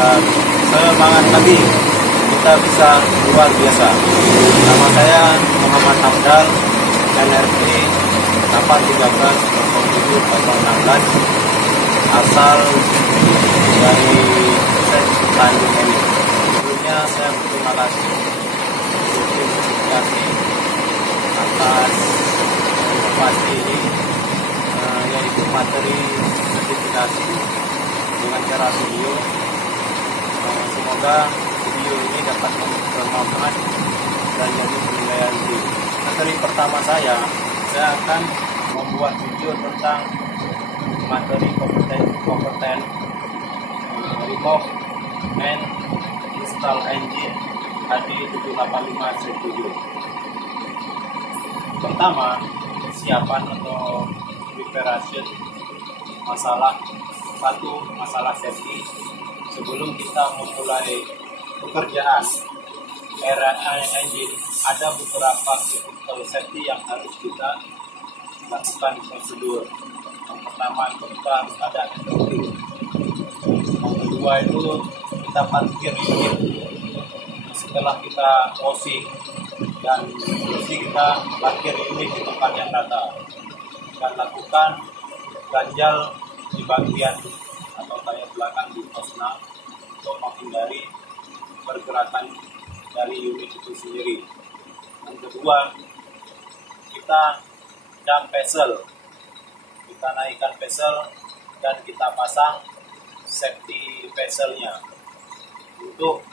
dan semangat lagi kita bisa luar biasa. Nama saya Muhammad Hamdal, NRP 8130716, asal dari Tanjung ini. Sebelumnya saya berterima kasih untuk tim sertifikasi atas informasi ini, yaitu materi sertifikasi dengan cara video. Semoga video ini dapat bermanfaat dan jadi penilaian diri. Materi pertama saya akan membuat video tentang materi kompeten remove and install engine HD785-7. Pertama, persiapan atau preparation masalah safety sebelum kita memulai pekerjaan engine. Ada beberapa critical safety yang harus kita lakukan prosedur. Yang pertama, kita harus ada SOP. Yang kedua itu kita parkir unit. Setelah kita closing dan kita parkir unit di tempat yang rata dan lakukan ganjal di bagian atau tayar belakang di posna untuk menghindari pergerakan dari unit itu sendiri. Yang kedua, kita dump vessel. Kita naikkan vessel dan kita pasang safety vesselnya untuk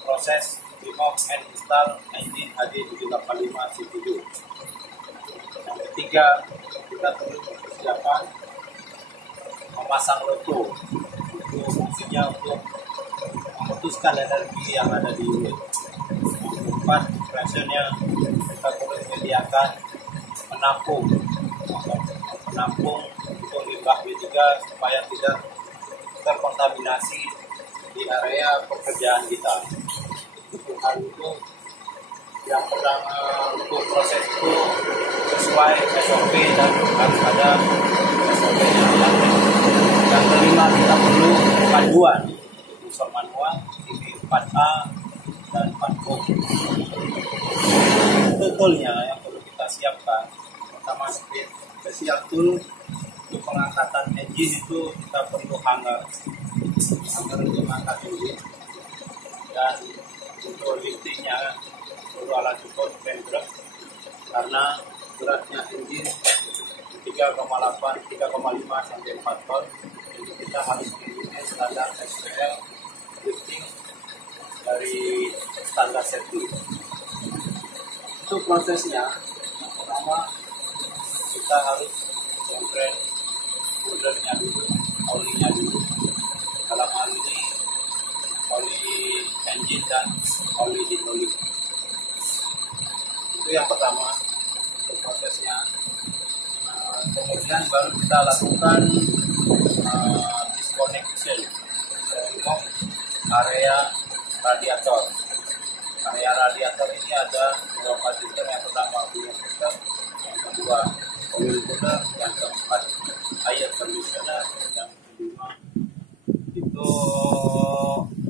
proses remove and install engine HD785-7. Yang ketiga, kita perlu persiapan memasang loto. Itu fungsinya untuk memutuskan energi yang ada di unit. Yang keempat, pressurnya kita perlu menyediakan penampung untuk limbah B3 supaya tidak terkontaminasi di area pekerjaan kita. Untuk hal itu, yang pertama, untuk proses itu sesuai SOP dan harus ada SOP-nya. Yang kelima, kita perlu panduan unsur manual TV 4A dan 4O. Toolnya yang perlu kita siapkan, pertama special tool untuk pengangkatan engine itu kita perlu hanger untuk mengangkat engine, dan untuk liftingnya perlu alat support crane drag karena beratnya engine 3,5 sampai 4 ton. Jadi kita harus mengikuti standar SPL lifting dari standar safety. Untuk prosesnya, yang pertama kita harus membrand bordernya dulu, olinya dulu. Dalam hal ini oli engine dan oli hidrolik. Itu yang pertama untuk prosesnya. Kemudian baru kita lakukan disconnection untuk area radiator. Area radiator ini ada beberapa sistem. Yang pertama cooling system, yang kedua oil cooler, yang keempat air conditioner, yang kelima itu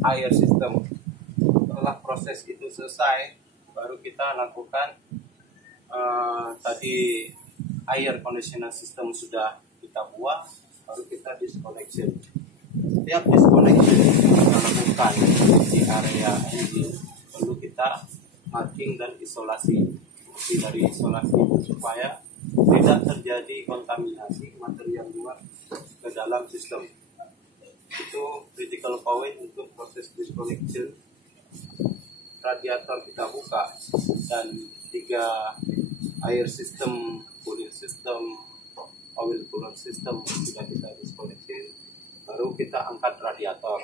air system. Setelah proses itu selesai, baru kita lakukan tadi air conditioner system sudah kita buat, baru kita disconnection. Setiap disconnection kita lakukan di area engine, perlu kita marking dan isolasi. Fungsi dari isolasi itu supaya tidak terjadi kontaminasi material luar ke dalam sistem. Itu critical point untuk proses disconnection. Radiator kita buka dan 3 air system, cooling system, oil cooler system sudah kita disconnection. Baru kita angkat radiator,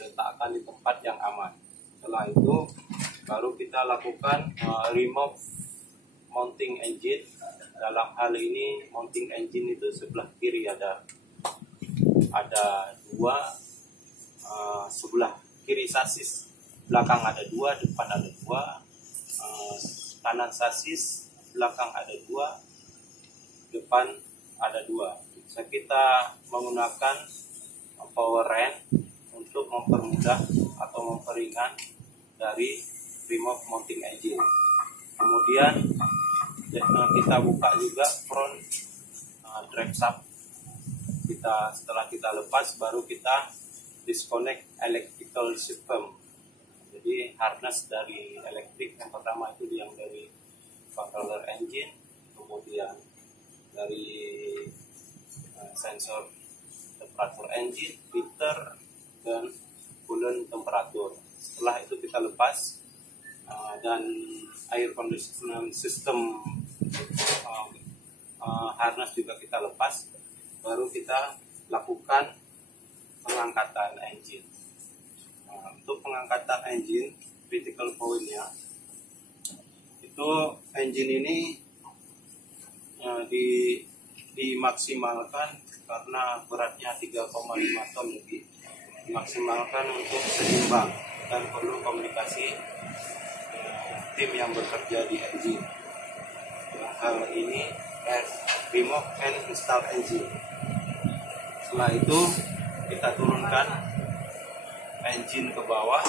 letakkan di tempat yang aman. Setelah itu baru kita lakukan remove mounting engine. Dalam hal ini mounting engine itu sebelah kiri ada 2, sebelah kiri sasis, belakang ada 2, depan ada 2, kanan sasis, belakang ada 2, depan ada 2. Bisa kita menggunakan power wrench untuk untuk mempermudah atau memperingan dari remove mounting engine. Kemudian kita buka juga front drive shaft. Setelah kita lepas, baru kita disconnect electrical system. Jadi harness dari elektrik yang pertama itu yang dari controller engine, kemudian dari sensor temperatur engine, heater, dan coolant temperatur. Setelah itu kita lepas dan air conditioning system harness juga kita lepas, baru kita lakukan pengangkatan engine. Untuk pengangkatan engine, critical point-nya itu engine ini dimaksimalkan karena beratnya 3,5 ton lebih, dimaksimalkan untuk seimbang dan perlu komunikasi tim yang bekerja di engine. Hal ini remove and install engine. Setelah itu kita turunkan engine ke bawah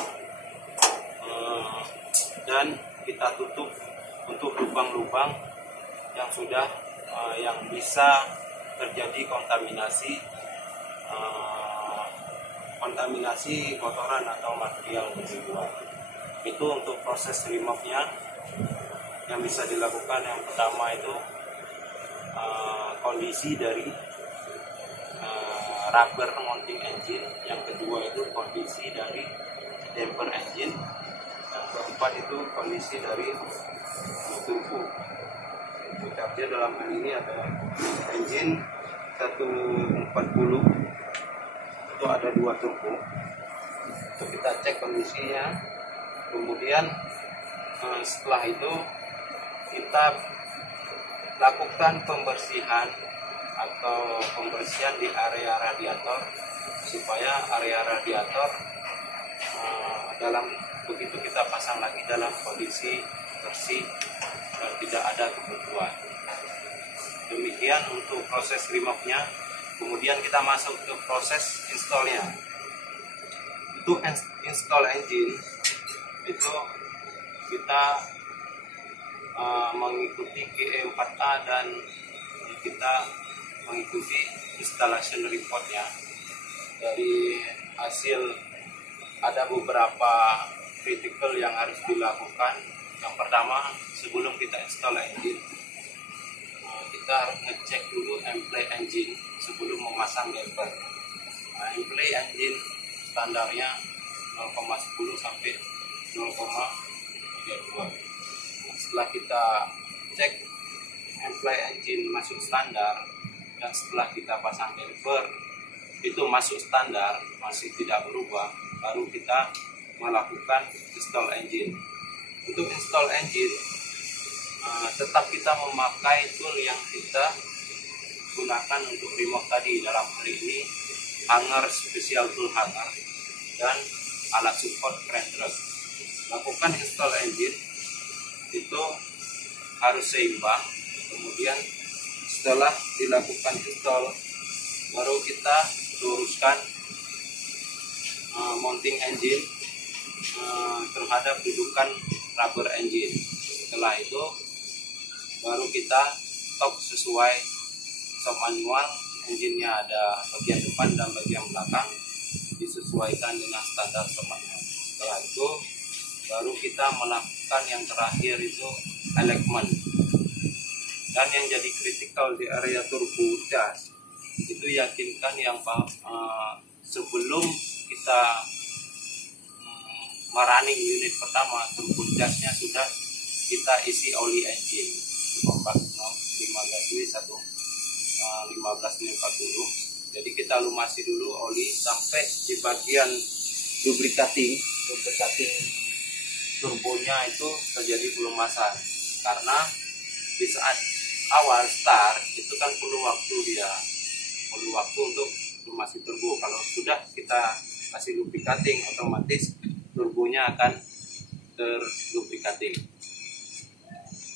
dan kita tutup untuk lubang-lubang yang sudah yang bisa terjadi kontaminasi kotoran atau material residual. Itu untuk proses remove-nya yang bisa dilakukan. Yang pertama itu kondisi dari rubber mounting engine, yang kedua itu kondisi dari damper engine, yang keempat itu kondisi dari turbo. Bekerja dalam hal ini ada engine 140 itu ada 2 turbo. Itu kita cek kondisinya. Kemudian setelah itu kita lakukan pembersihan di area radiator, supaya area radiator begitu kita pasang lagi dalam kondisi bersih dan tidak ada kebuntuan. Demikian untuk proses remove-nya. Kemudian kita masuk ke proses install-nya. Untuk install engine itu kita mengikuti KE4A dan kita mengikuti installation report-nya. Dari hasil ada beberapa critical yang harus dilakukan. Yang pertama, sebelum kita install engine, kita harus ngecek dulu emplay engine sebelum memasang damper. Emplay engine standarnya 0,10 sampai 0,32. Setelah kita cek emplay engine masuk standar, dan setelah kita pasang damper itu masuk standar, masih tidak berubah, baru kita melakukan install engine. Untuk install engine tetap kita memakai tool yang kita gunakan untuk remove tadi. Dalam hal ini hanger, special tool hanger, dan alat support crane truss. Lakukan install engine itu harus seimbang. Kemudian setelah dilakukan install, baru kita luruskan mounting engine terhadap dudukan rubber engine. Setelah itu baru kita top sesuai shop manual. Engine-nya ada bagian depan dan bagian belakang, disesuaikan dengan standar shop manual. Setelah itu baru kita melakukan yang terakhir itu alignment. Dan yang jadi kritikal di area turbo gas itu, yakinkan yang sebelum kita merunning unit pertama, turbo gasnya sudah kita isi oli engine 15W115W40. Jadi kita lumasi dulu oli sampai di bagian lubricating turbonya itu terjadi pelumasan. Karena di saat awal start itu kan perlu waktu untuk lumasi turbo. Kalau sudah kita kasih lubricating, otomatis turbonya akan terlubricating.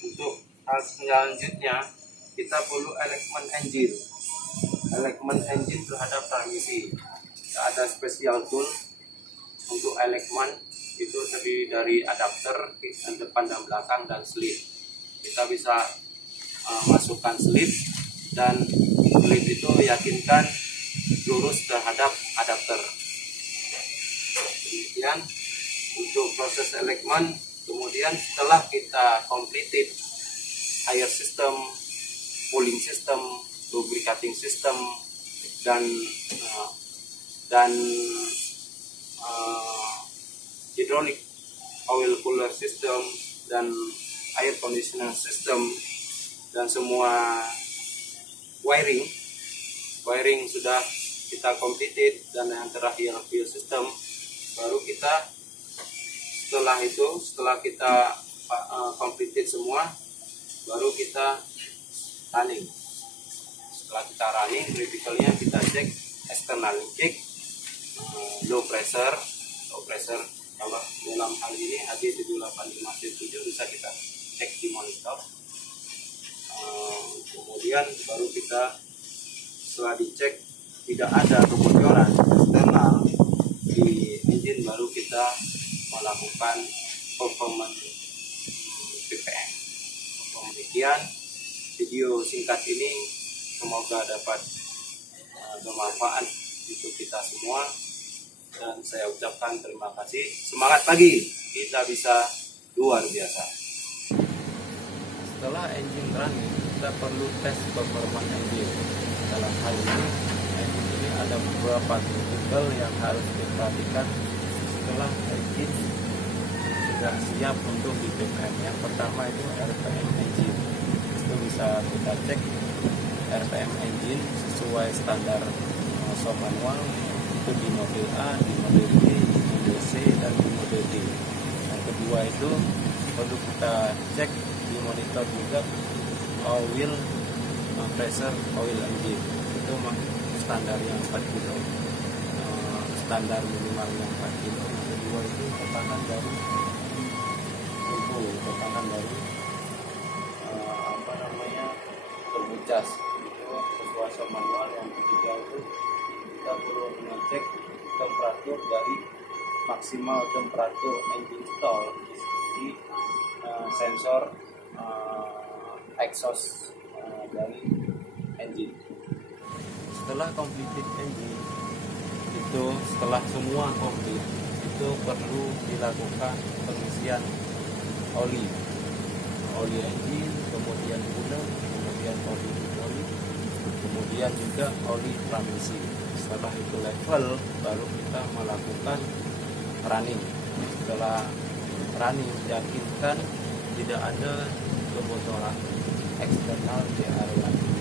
Untuk hal selanjutnya kita perlu alignment engine terhadap transmisi. Ada special tool Untuk elemen itu terdiri dari adapter depan dan belakang dan slip. Kita bisa masukkan slip, dan slip itu yakinkan lurus terhadap adapter. Demikian untuk proses elemen. Kemudian setelah kita completed air system, cooling system, lubricating system, dan hydraulic oil cooler system dan air conditioner system, dan semua wiring sudah kita completed, dan yang terakhir fuel system, baru kita setelah kita completed semua, baru kita running. Setelah kita running, criticalnya kita cek external check, low pressure. Kalau dalam hal ini HD7857 bisa kita cek di monitor. Kemudian baru kita, setelah dicek tidak ada kebocoran eksternal di engine, baru kita melakukan performance PPM. Demikian video singkat ini, semoga dapat bermanfaat untuk kita semua, dan saya ucapkan terima kasih. Semangat pagi, kita bisa luar biasa. Setelah engine running, kita perlu tes performa engine. Dalam hal ini, engine ini ada beberapa kritikal yang harus diperhatikan setelah engine sudah siap untuk di PPM. Yang pertama itu RPM engine. Itu bisa kita cek RPM engine sesuai standar SOP manual, itu di model A, di model B, di model C, dan di model D. Yang kedua itu perlu kita cek di monitor juga oil pressure oil engine. Itu standar yang 4 kilo, standar minimalnya 4 kilo. Yang kedua itu tekanan dari berbucas, itu sesuai SOP manual. Yang ketiga itu kita perlu mengecek temperatur dari maksimal temperatur engine stall di sensor exhaust dari engine. Setelah completed engine itu, setelah semua komplit, itu perlu dilakukan pengisian oli engine, kemudian cooler, kemudian oli hidrolik, kemudian juga oli transmisi. Setelah itu level, baru kita melakukan running. Setelah running, yakinkan tidak ada kebocoran eksternal di area ini.